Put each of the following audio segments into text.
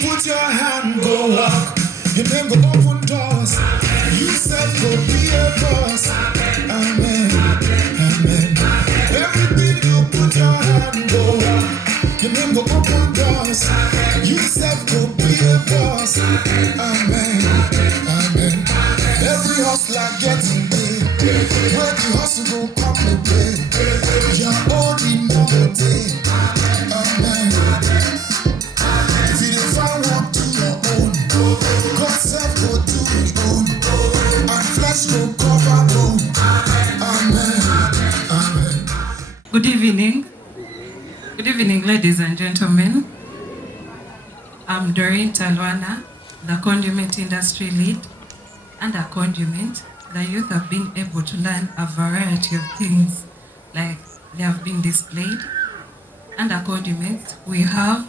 put your hand, go walk. Your name go open doors. You said go be a boss. Amen, amen. Everything you put your hand, go walk. Your name go open doors. You said go be a boss. Amen, amen. Every hustler getting paid. Where the hustle go come to pay. Your own immortal day. Amen. If you don't find work, do your own. God self go do his own. And flesh go cover bone. Amen. Amen. Good evening. Good evening, ladies and gentlemen. I'm Doreen Talwana, the Condiment Industry Lead. Under Condiment, the youth have been able to learn a variety of things, like they have been displayed. Under Condiments, we have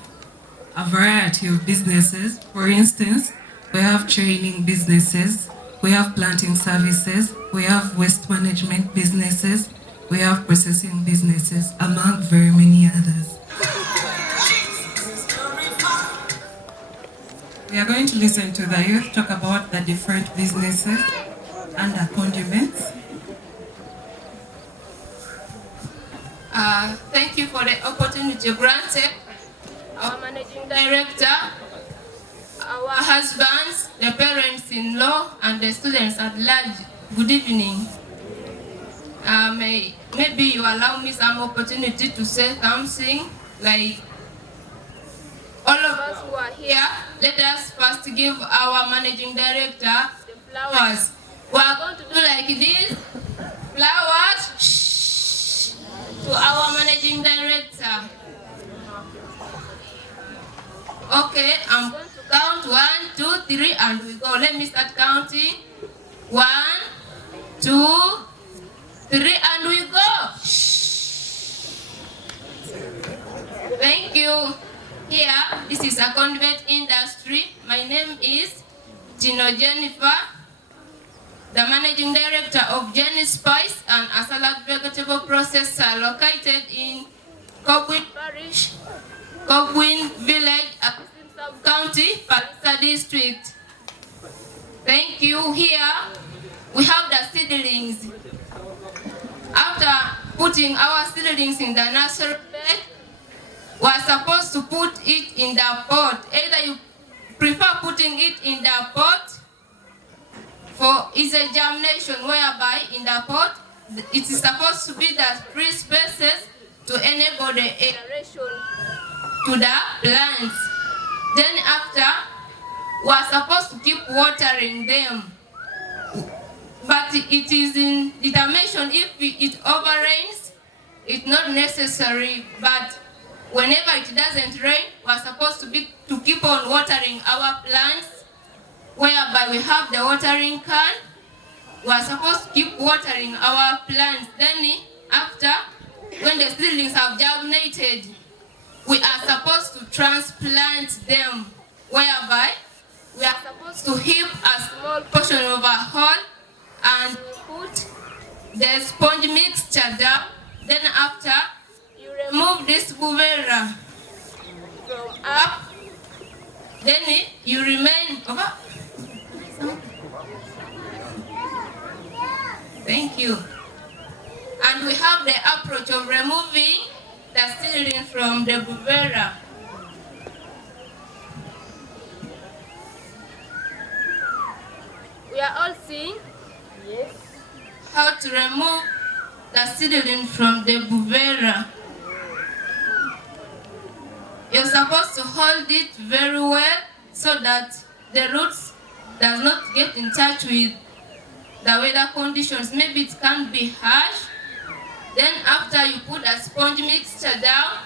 a variety of businesses. For instance, we have training businesses, we have planting services, we have waste management businesses, we have processing businesses, among very many others. We are going to listen to the youth talk about the different businesses under Condiments. Thank you for the opportunity granted. Our managing director, our husbands, the parents-in-law, and the students at large, good evening. Maybe you allow me some opportunity to say something, like all of us who are here, let us first give our managing director the flowers. We are going to do like this, flowers, to our managing director. Okay, I'm going to count 1, 2, 3, and we go. Let me start counting. 1, 2, 3, and we go. Thank you. Here, this is a Condiment Industry. My name is Tino Jennifer, the managing director of Jenny Spice and a salad vegetable processor located in Cobwin Parish, Cobwin Village, Sub-County, Palisa District. Thank you. Here, we have the seedlings. After putting our seedlings in the nursery bed, we are supposed to put it in the pot. Either you prefer putting it in the pot for it's a germination, whereby in the pot it is supposed to be the free spaces to enable the aeration to the plants. Then after, we are supposed to keep watering them. But it is in determination if it overrains, it's not necessary, but whenever it doesn't rain, we are supposed to keep on watering our plants, whereby we have the watering can. We are supposed to keep watering our plants. Then after, when the seedlings have germinated, we are supposed to transplant them, whereby we are supposed to heap a small portion of a hole and put the sponge mixture down. Then after, you remove this guvera from up. Then you remain over. Thank you. And we have the approach of removing the seedling from the guvera. We are all seeing how to remove the seedling from the guvera. You're supposed to hold it very well so that the roots does not get in touch with the weather conditions. Maybe it can be harsh. Then after you put a sponge mixture down,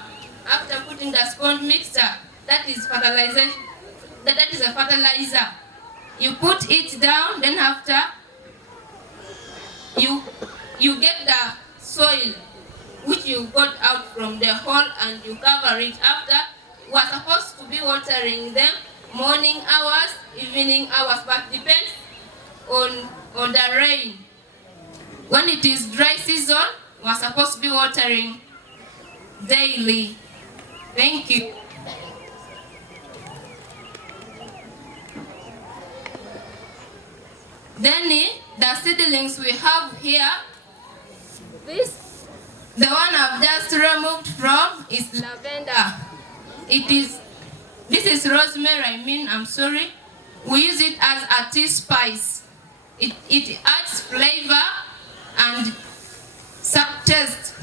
after putting the sponge mixture, that is fertilization. That is a fertilizer. You put it down, then after you get the soil which you got out from the hole and you cover it. After, we are supposed to be watering them morning hours, evening hours, but depends on the rain. When it is dry season, we are supposed to be watering daily. Thank you. Then the seedlings we have here, the one I've just removed from is lavender. This is rosemary, I'm sorry. We use it as a tea spice. It adds flavor and some taste.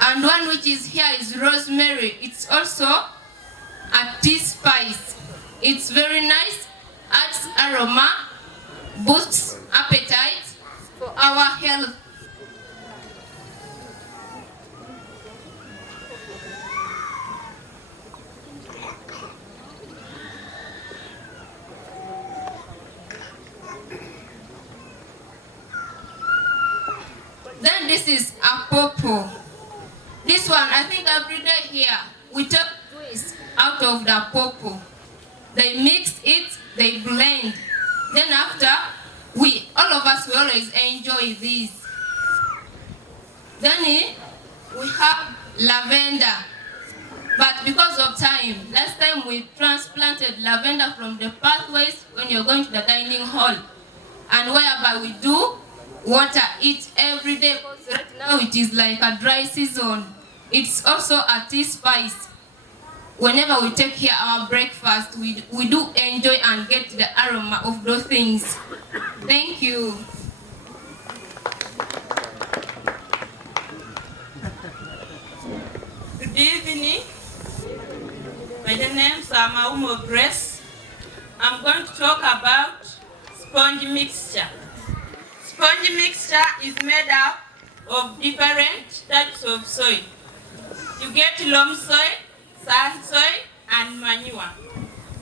And one which is here is rosemary. It's also a tea spice. It's very nice, adds aroma, boosts appetite for our health. Then this is a pawpaw. This one, I think every day here, we take twist out of the pawpaw. They mix it, they blend. Then after, all of us will always enjoy this. Then we have lavender. But because of time, last time we transplanted lavender from the pathways when you're going to the dining hall. And whereby we do water it every day, because right now it is like a dry season. It's also a tea spice. Whenever we take here our breakfast, we do enjoy and get the aroma of those things. Thank you. Good evening. My name is Amaumo Grace. I'm going to talk about sponge mixture. Sponge mixture is made up of different types of soil. You get loam soil, sand soil, and manure.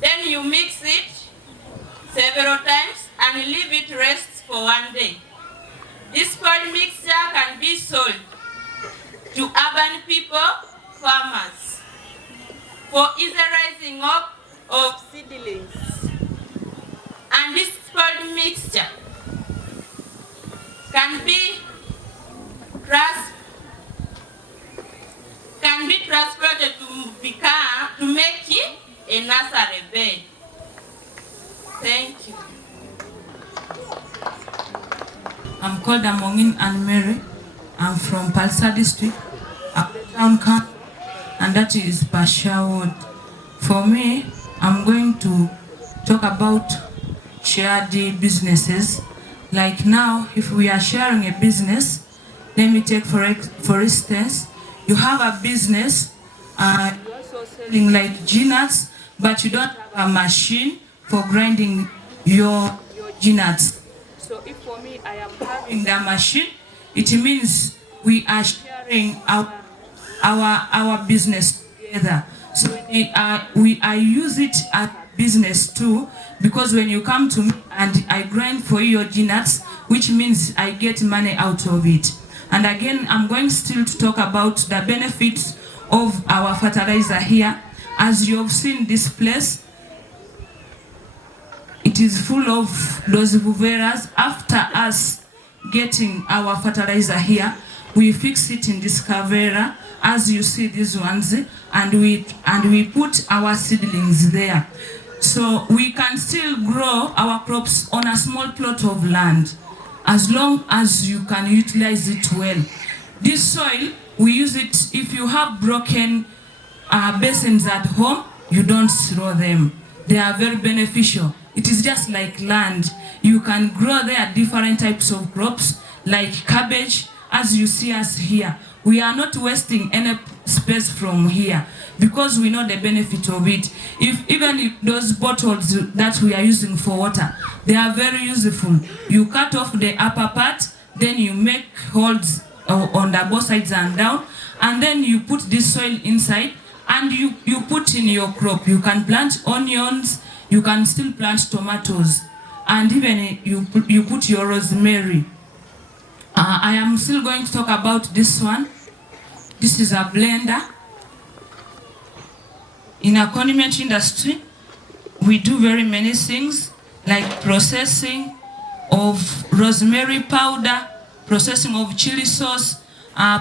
Then you mix it several times and leave it rest for 1 day. This sponge mixture can be sold to urban people, farmers, for easy raising up of seedlings. And this sponge mixture can be transported to make it a nursery bed. Thank you. I'm called Amongin Anne Mary. I'm from Palsa district, town council, and that is Pasha Ward. For me, I'm going to talk about shared businesses. Like now, if we are sharing a business, let me take for instance, you have a business, you're also selling like nuts, but you don't have a machine for grinding your nuts. So if for me, I am having the machine, it means we are sharing our business together. So I use it as business too, because when you come to me and I grind for your nuts, which means I get money out of it. And again, I'm going still to talk about the benefits of our fertilizer here. As you have seen this place, it is full of those vuveras. After us getting our fertilizer here, we fix it in this cavera, as you see these ones, and we put our seedlings there. So we can still grow our crops on a small plot of land, as long as you can utilize it well. This soil, we use it, if you have broken basins at home, you don't throw them. They are very beneficial. It is just like land. You can grow there different types of crops, like cabbage, as you see us here. We are not wasting any space from here, because we know the benefit of it. Even if those bottles that we are using for water, they are very useful. You cut off the upper part, then you make holes on the both sides and down, and then you put this soil inside, and you put in your crop. You can plant onions, you can still plant tomatoes, and even you put your rosemary. I am still going to talk about this one. This is a blender. In a condiment industry, we do very many things, like processing of rosemary powder, processing of chili sauce,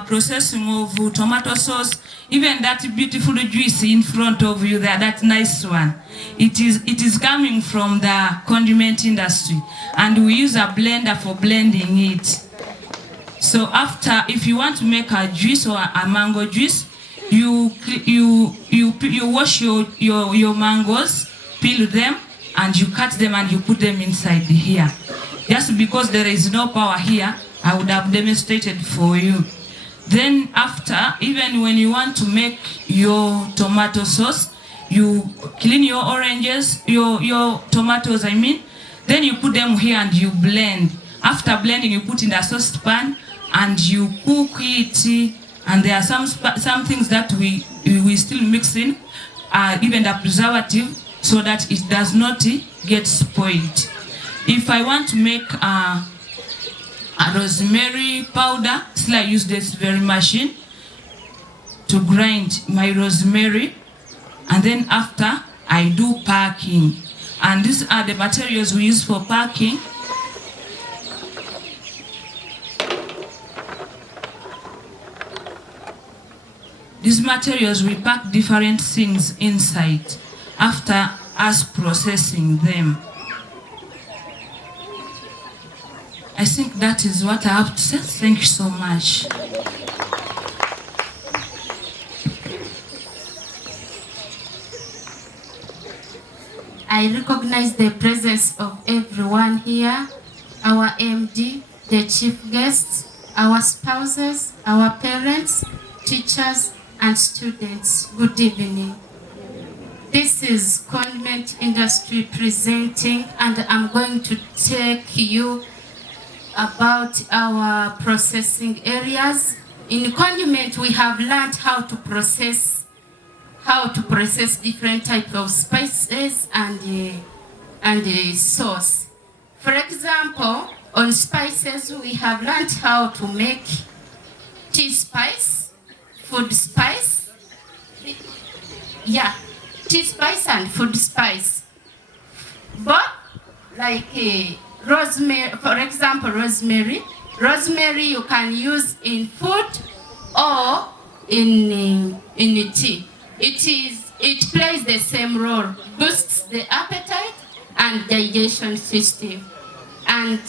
processing of tomato sauce, even that beautiful juice in front of you there, that nice one. It is coming from the condiment industry, and we use a blender for blending it. So after, if you want to make a juice or a mango juice, you wash your mangoes, peel them, and you cut them and you put them inside here. Just because there is no power here, I would have demonstrated for you. Then after, even when you want to make your tomato sauce, you clean your oranges, your tomatoes, I mean, then you put them here and you blend. After blending, you put in the saucepan and you cook it. And there are some things that we still mix in, even the preservative, so that it does not get spoiled. If I want to make a rosemary powder, still I use this very machine to grind my rosemary, and then after I do packing. And these are the materials we use for packing. These materials, we pack different things inside after us processing them. I think that is what I have to say. Thank you so much. I recognize the presence of everyone here, our MD, the chief guests, our spouses, our parents, teachers, and students. Good evening. This is Condiment Industry presenting, and I'm going to take you about our processing areas. In condiment, we have learned how to process different types of spices and sauce. For example, on spices, we have learned how to make tea spice, food spice, tea spice and food spice. But like rosemary, for example, rosemary you can use in food or in tea. It plays the same role, boosts the appetite and digestion system. And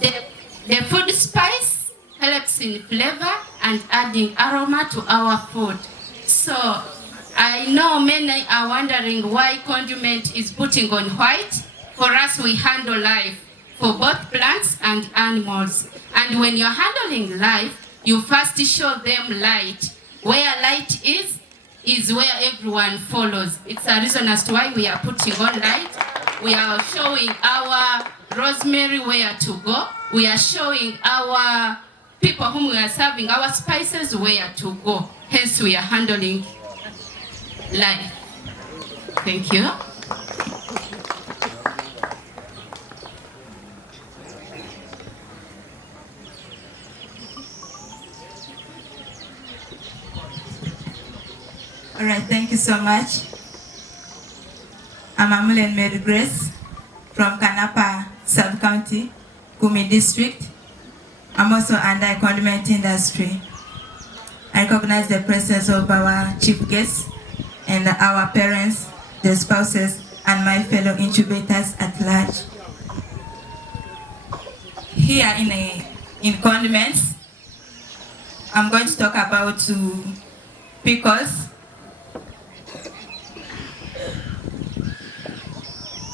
the food spice helps in flavor and adding aroma to our food. So I know many are wondering why condiment is putting on white. For us, we handle life for both plants and animals. And when you're handling life, you first show them light. Where light is where everyone follows. It's a reason as to why we are putting on light. We are showing our rosemary where to go. We are showing our people whom we are serving, our spices where to go. Hence, we are handling life. Thank you. All right, thank you so much. I'm Amulen Mary Grace from Kanapa Sub-County, Kumi District. I'm also under Condiment Industry. I recognize the presence of our chief guests and our parents, the spouses, and my fellow incubators at large. Here in condiments, I'm going to talk about pickles.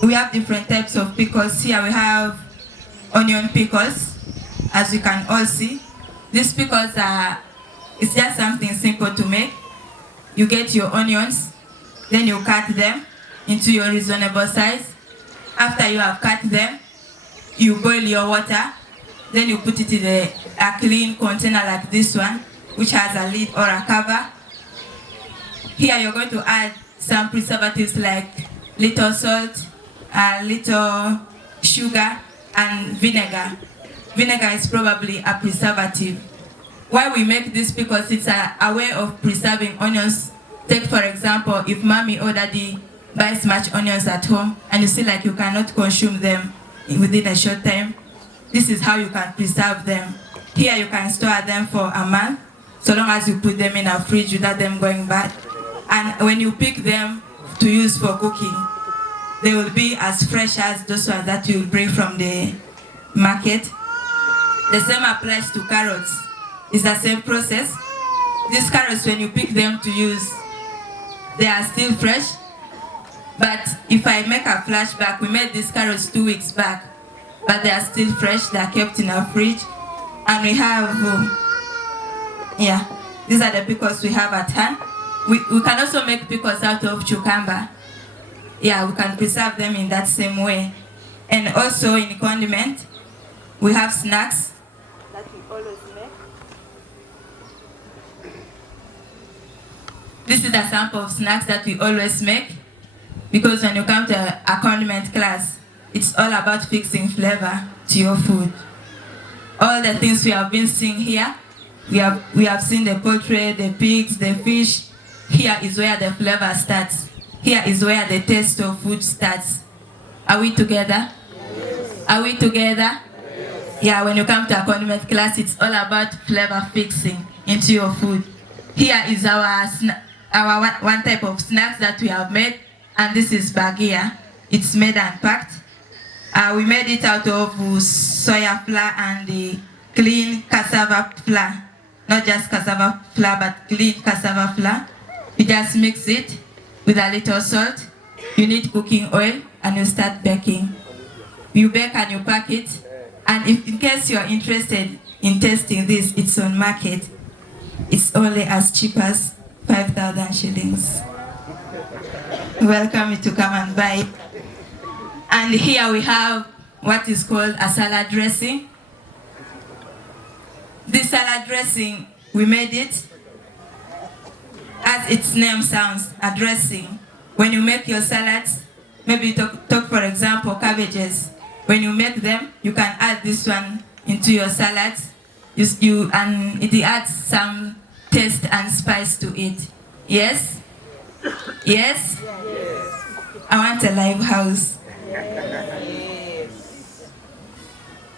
We have different types of pickles. Here we have onion pickles, as you can all see. These pickles it's just something simple to make. You get your onions, then you cut them into your reasonable size. After you have cut them, you boil your water, then you put it in a clean container like this one, which has a lid or a cover. Here you're going to add some preservatives like little salt, little sugar, and vinegar. Vinegar is probably a preservative. Why we make this, because it's a way of preserving onions. Take for example, if mommy or daddy buys much onions at home and you see like you cannot consume them within a short time, this is how you can preserve them. Here you can store them for a month, so long as you put them in a fridge without them going bad. And when you pick them to use for cooking, they will be as fresh as those ones that you will bring from the market. The same applies to carrots. It's the same process. These carrots, when you pick them to use, they are still fresh. But if I make a flashback, we made these carrots 2 weeks back, but they are still fresh. They are kept in our fridge. And we have, these are the pickles we have at hand. We can also make pickles out of cucumber. Yeah, we can preserve them in that same way. And also in condiment, we have snacks that we always make. This is a sample of snacks that we always make, because when you come to a condiment class, it's all about fixing flavor to your food. All the things we have been seeing here, we have seen the poultry, the pigs, the fish. Here is where the flavor starts. Here is where the taste of food starts. Are we together? Yes. Are we together? Yes. Yeah, when you come to a condiment class, it's all about flavor fixing into your food. Here is our one type of snacks that we have made, and this is bagia. It's made and packed. We made it out of soya flour and the clean cassava flour. Not just cassava flour, but clean cassava flour. You just mix it with a little salt. You need cooking oil, and you start baking. You bake and you pack it. And if in case you're interested in tasting this, it's on market. It's only as cheap as 5,000 shillings. Welcome you to come and buy it. And here we have what is called a salad dressing. This salad dressing, we made it, as its name sounds, a dressing. When you make your salads, maybe talk for example, cabbages. When you make them, you can add this one into your salads. And it adds some taste and spice to it. Yes? Yes? I want a live house.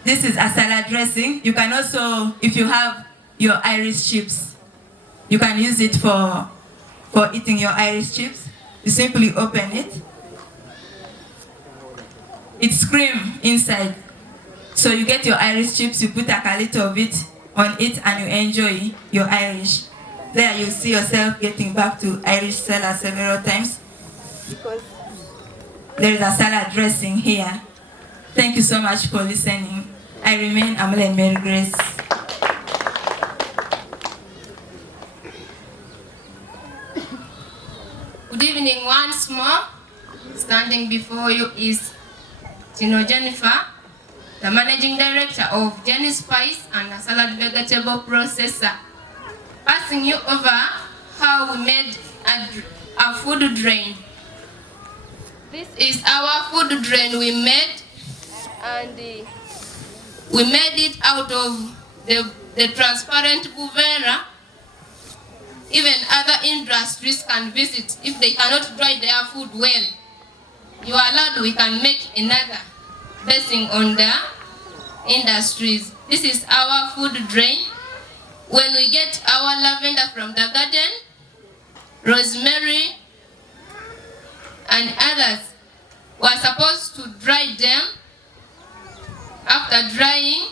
This is a salad dressing. You can also, if you have your Irish chips, you can use it for eating your Irish chips. You simply open it. It's cream inside. So you get your Irish chips, you put a little of it on it, and you enjoy your Irish. There you see yourself getting back to Irish salad several times, because there is a salad dressing here. Thank you so much for listening. I remain Amelie Mary Grace. Good evening once more. Standing before you is Tino Jennifer, the Managing Director of Jenny Spice and a Salad Vegetable Processor. Passing you over how we made a food drain. This is our food drain we made, and we made it out of the transparent buvera. Even other industries can visit if they cannot dry their food well. You are allowed, we can make another basing on the industries. This is our food drain. When we get our lavender from the garden, rosemary, and others, we are supposed to dry them. After drying,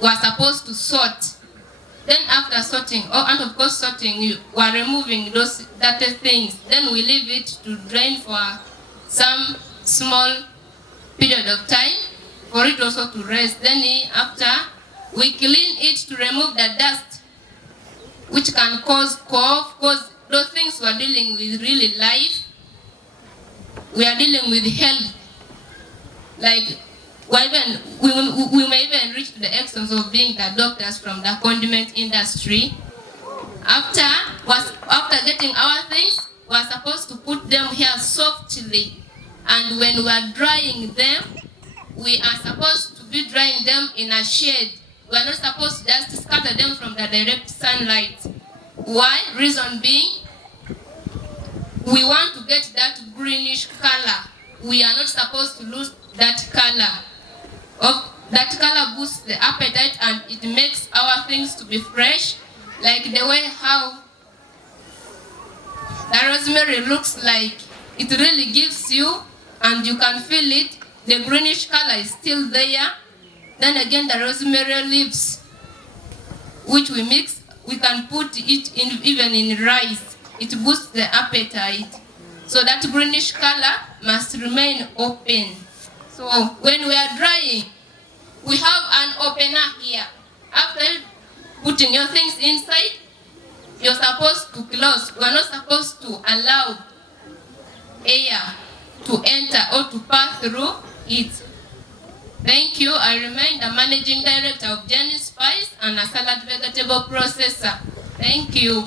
we are supposed to sort. Then after sorting, and of course sorting, we are removing those dirty things. Then we leave it to drain for some small period of time, for it also to rest. Then after, we clean it to remove the dust, which can cause cough, because those things we are dealing with really life. We are dealing with health. Like, we may even reach to the extent of being the doctors from the condiment industry. After getting our things, we are supposed to put them here softly. And when we are drying them, we are supposed to be drying them in a shade. We are not supposed to just scatter them from the direct sunlight. Why? Reason being, we want to get that greenish color. We are not supposed to lose that color That color boosts the appetite and it makes our things to be fresh, like the way how the rosemary looks like. It really gives you, and you can feel it, the greenish color is still there. Then again, the rosemary leaves, which we mix, we can put it in even in rice. It boosts the appetite. So that greenish color must remain open. So when we are drying, we have an opener here. After putting your things inside, you're supposed to close. You are not supposed to allow air to enter or to pass through it. Thank you. I remain the Managing Director of Jenny Spice and a salad vegetable processor. Thank you.